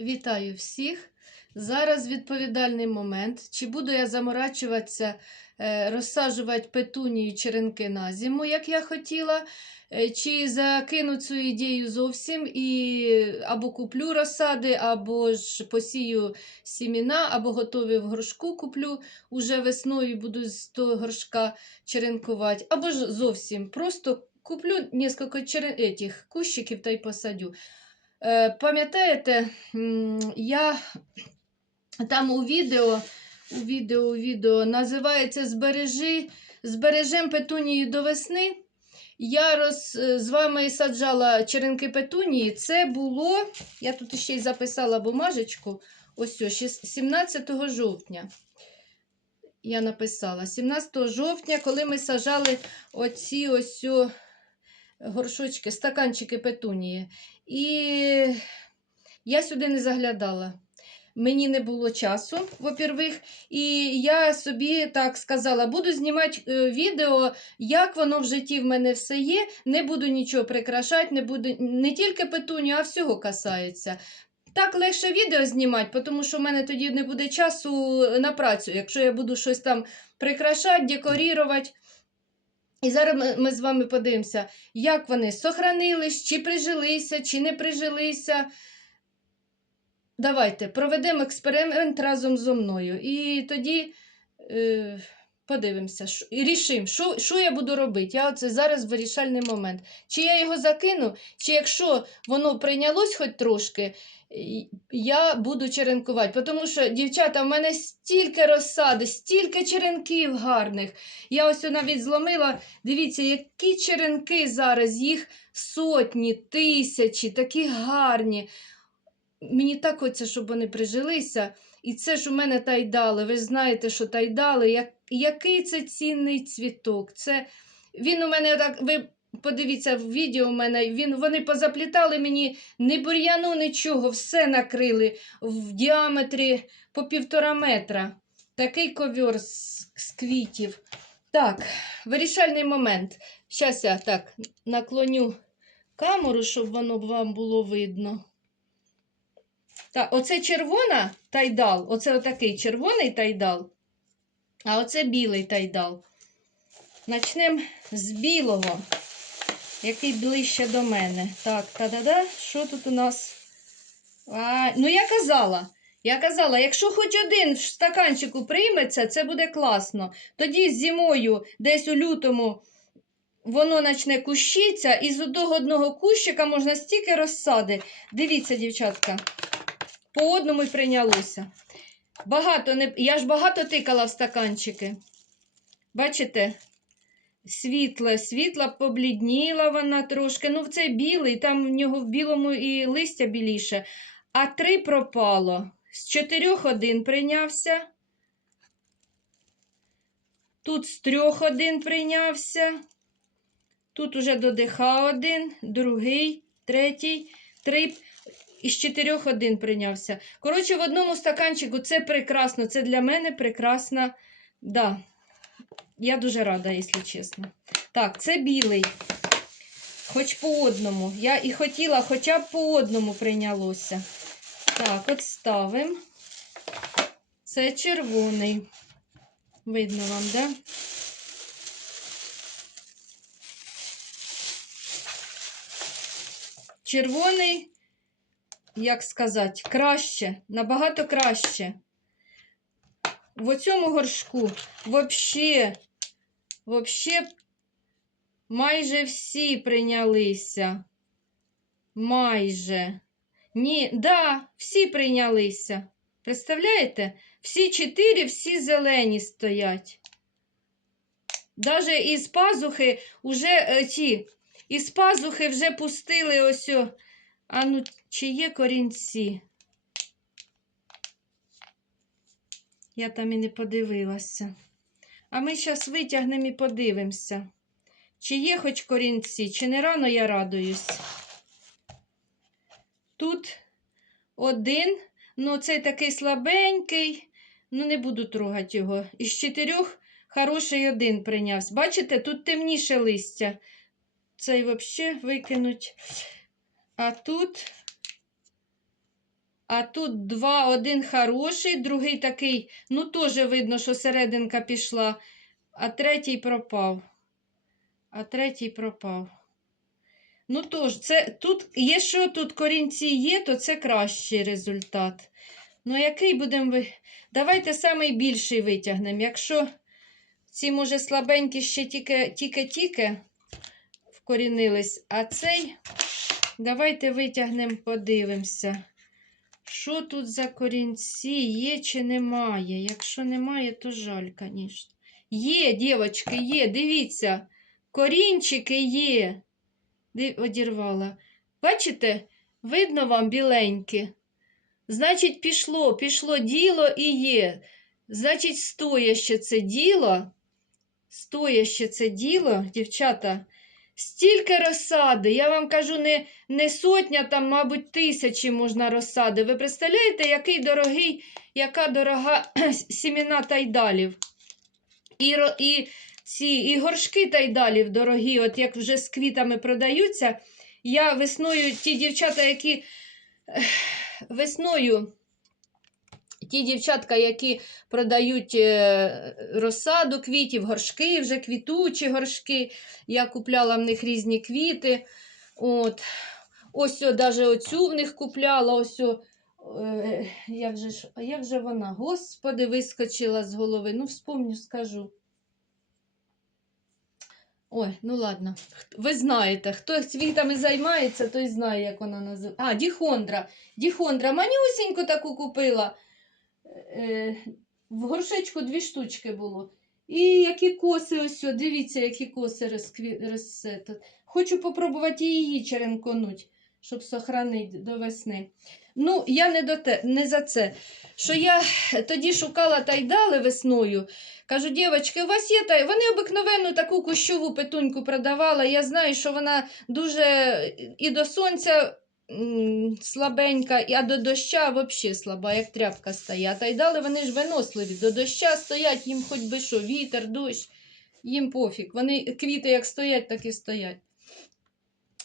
Вітаю всіх. Зараз відповідальний момент. Чи буду я заморачуватися, е, розсаджувати петунії черенки на зиму, як я хотіла, е, чи закину цю ідею зовсім і або куплю розсади, або ж посію сіміна, або готові в горшку куплю уже весною буду з того горшка черенкувати, або ж зовсім просто куплю кілька черен... кущиків та й посадю. Е, Пам'ятаєте, я там у відео, у відео, у відео називається Збережи, Збережем петунії до весни. Я роз, е, з вами саджала черенки петунії. Це було, я тут ще й записала бумажечку, ось ось, 17 жовтня. Я написала 17 жовтня, коли ми сажали оці ось горшочки, стаканчики петунії. І я сюди не заглядала. Мені не було часу, во-первых, і я собі так сказала, буду знімати е, відео, як воно в житті в мене все є. Не буду нічого прикрашати, не буду не тільки петуню, а всього касається. Так легше відео знімати, тому що в мене тоді не буде часу на працю, якщо я буду щось там прикрашати, декорувати. І зараз ми, з вами подивимося, як вони сохранились, чи прижилися, чи не прижилися. Давайте проведемо експеримент разом зо мною. І тоді е, подивимося, і рішимо, що, я буду робити. Я оце зараз вирішальний момент. Чи я його закину, чи якщо воно прийнялось хоч трошки, я буду черенкувати. Тому що, дівчата, в мене стільки розсади, стільки черенків гарних. Я ось навіть зломила. Дивіться, які черенки зараз, їх сотні, тисячі, такі гарні. Мені так хочеться, щоб вони прижилися. І це ж у мене тайдали. Ви ж знаєте, що тайдали, як, який це цінний цвіток. Це, він у мене так, ви подивіться в відео у мене, він, вони позаплітали мені ні бур'яну, нічого, все накрили в діаметрі по півтора метра. Такий ковер з, з квітів. Так, вирішальний момент. Зараз я так наклоню камеру, щоб воно вам було видно. Так, оце червона тайдал, оце отакий червоний тайдал, а оце білий тайдал. Начнемо з білого, який ближче до мене. Так, та-да-да, що тут у нас? А, ну, я казала, я казала, якщо хоч один в стаканчику прийметься, це буде класно. Тоді зимою, десь у лютому, воно почне кущитися, і з одного одного кущика можна стільки розсади. Дивіться, дівчатка по одному й прийнялося. Багато не... Я ж багато тикала в стаканчики. Бачите? Світле, світла поблідніла вона трошки. Ну, це білий, там в нього в білому і листя біліше. А три пропало. З чотирьох один прийнявся. Тут з трьох один прийнявся. Тут уже додиха один, другий, третій, три. Із чотирьох один прийнявся. Коротше, в одному стаканчику це прекрасно. Це для мене прекрасна. Да. Я дуже рада, якщо чесно. Так, це білий. Хоч по одному. Я і хотіла, хоча б по одному прийнялося. Так, от ставимо. Це червоний. Видно вам, да? Червоний як сказати, краще, набагато краще. В цьому горшку вообще, вообще майже всі прийнялися. Майже. Ні, да, всі прийнялися. Представляєте? Всі чотири, всі зелені стоять. Даже із пазухи вже е, ті, із пазухи вже пустили ось. а ну, чи є корінці? Я там і не подивилася. А ми зараз витягнемо і подивимося, чи є хоч корінці, чи не рано я радуюсь. Тут один, ну цей такий слабенький, ну не буду трогати його. Із чотирьох хороший один прийнявся. Бачите, тут темніше листя. Цей взагалі викинуть. А тут А тут два, один хороший, другий такий, ну теж видно, що серединка пішла, а третій пропав. А третій пропав. Ну тож, це тут, якщо тут корінці є, то це кращий результат. Ну, який будемо ви. Давайте самий більший витягнемо. Якщо ці, може, слабенькі ще тільки- тільки-тільки вкорінились, а цей, давайте витягнемо, подивимося. Що тут за корінці? Є чи немає? Якщо немає, то жаль, звісно. Є, дівчатки, є, дивіться. Корінчики є. Одірвала. Бачите, видно вам біленькі. Значить, пішло, пішло діло і є. Значить, стояще це діло. Стояще це діло, дівчата. Стільки розсади. Я вам кажу, не, не сотня, там, мабуть, тисячі можна розсади. Ви представляєте, який дорогий, яка дорога сімена тайдалів. І, і ці і горшки тайдалів дорогі, от як вже з квітами продаються. Я весною ті дівчата, які весною, ті дівчатка, які продають е, розсаду квітів, горшки, вже квітучі горшки. Я купляла в них різні квіти. От. Ось о, даже оцю в них купляла. Ось е, як, же, як же вона? Господи, вискочила з голови. Ну, вспомню, скажу. Ой, ну ладно. Ви знаєте, хто світами займається, той знає, як вона називається. А, Діхондра. Діхондра. Манюсіньку таку купила. Е, в горшечку дві штучки було. І які коси, ось, дивіться, які коси розкві... Хочу попробувати її черенконуть, щоб сохранити до весни. Ну, я не, до те, не за це. Що я тоді шукала тайдали весною. Кажу, дівчатки, у вас є тай. Вони обикновенну таку кущову петуньку продавала. Я знаю, що вона дуже і до сонця слабенька, а до доща взагалі слаба, як тряпка стоять. А тайдали вони ж виносливі. До доща стоять, їм хоч би що, вітер, дощ, їм пофіг. Вони квіти як стоять, так і стоять.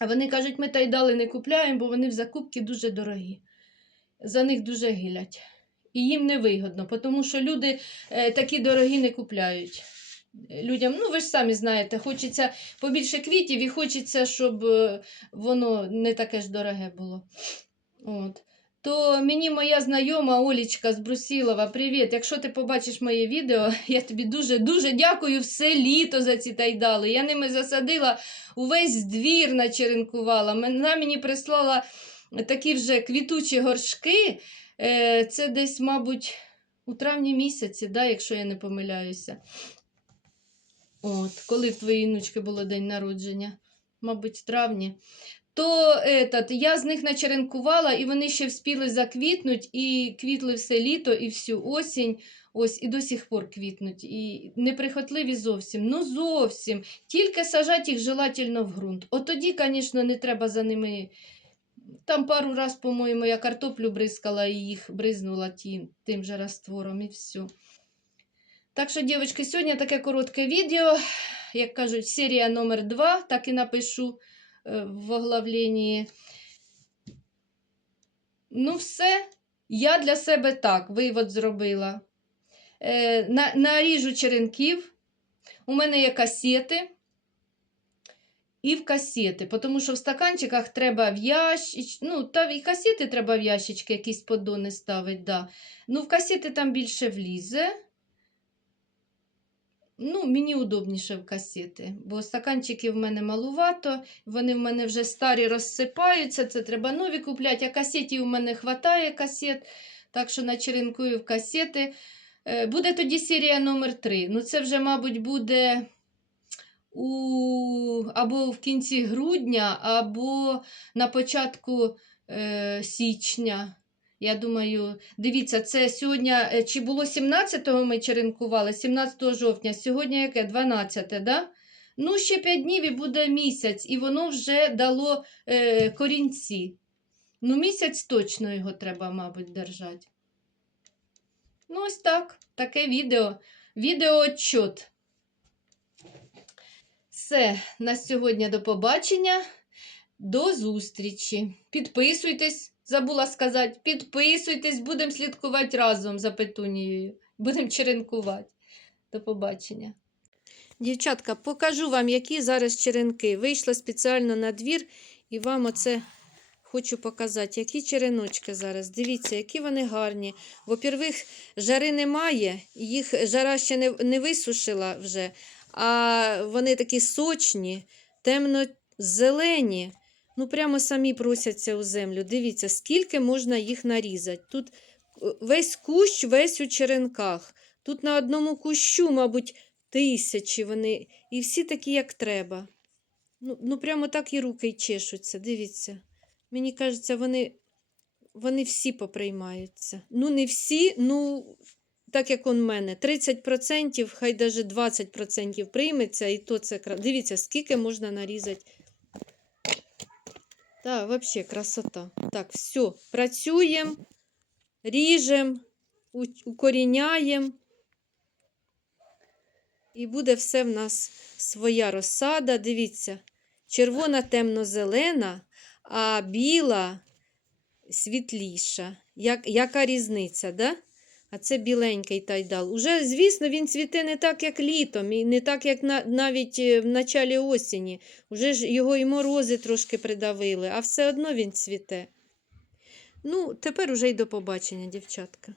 А вони кажуть, ми тайдали не купляємо, бо вони в закупці дуже дорогі. За них дуже гилять. І їм невигодно, тому що люди е, такі дорогі не купляють. Людям, ну ви ж самі знаєте, хочеться побільше квітів і хочеться, щоб е, воно не таке ж дороге було. От. То мені моя знайома Олічка з Брусілова, привіт. Якщо ти побачиш моє відео, я тобі дуже-дуже дякую все літо за ці тайдали. Я ними засадила увесь двір начеренкувала. Вона мені прислала такі вже квітучі горшки. Е, Це десь, мабуть, у травні місяці, да, якщо я не помиляюся. От, коли в твоїй внучки було день народження, мабуть, в травні. То етат, я з них начеренкувала, і вони ще вспіли заквітнуть, і квітли все літо, і всю осінь. Ось і до сих пор квітнуть. І неприхотливі зовсім. Ну зовсім. Тільки сажати їх желательно в ґрунт. От тоді, звісно, не треба за ними. Там пару раз, по-моєму, я картоплю бризкала і їх бризнула тим, тим же раствором, і все. Так що, дівчатки, сьогодні таке коротке відео. Як кажуть, серія номер 2, так і напишу е, в оглавленні. Ну, все. Я для себе так вивод зробила. Е, наріжу черенків. У мене є касети. І в касети, тому що в стаканчиках треба в ящич... ну, та і касети треба в ящички, якісь поддони ставити, да. Ну, в касети там більше влізе. Ну, мені удобніше в касети, бо стаканчиків в мене малувато, вони в мене вже старі розсипаються, це треба нові купляти, а касетів у мене вистачає касет, так що начеренкую в касети. Е, Буде тоді серія номер 3. Ну, це вже, мабуть, буде у... або в кінці грудня, або на початку е, січня. Я думаю, дивіться, це сьогодні, е, чи було 17-го ми черенкували, 17 жовтня, сьогодні яке? 12, да? Ну, ще 5 днів і буде місяць, і воно вже дало е, корінці. Ну, місяць точно його треба, мабуть, держати. Ну, ось так, таке відео. Відеоотчот. Все, на сьогодні до побачення. До зустрічі. Підписуйтесь, Забула сказати, підписуйтесь, будемо слідкувати разом за петунією. Будемо черенкувати. До побачення. Дівчатка, покажу вам, які зараз черенки. Вийшла спеціально на двір і вам оце хочу показати, які череночки зараз. Дивіться, які вони гарні. Во-первых, жари немає, їх жара ще не, не висушила вже, а вони такі сочні, темно-зелені. Ну, прямо самі просяться у землю. Дивіться, скільки можна їх нарізати. Тут е, весь кущ, весь у черенках. Тут на одному кущу, мабуть, тисячі вони. І всі такі, як треба. Ну, ну прямо так і руки й чешуться. Дивіться. Мені кажеться, вони, вони всі поприймаються. Ну, не всі, ну, так як в мене. 30%, хай навіть 20% прийметься, і то це Дивіться, скільки можна нарізати. Так, взагалі, красота. Так, все, працюємо, ріжемо, укоріняємо. І буде все в нас своя розсада. Дивіться, червона темно-зелена, а біла світліша. Як, яка різниця, да? А це біленький тайдал. Уже, звісно, він цвіте не так, як літом, і не так, як на, навіть е, в началі осені. Уже ж його і морози трошки придавили, а все одно він цвіте. Ну, тепер уже й до побачення, дівчатка.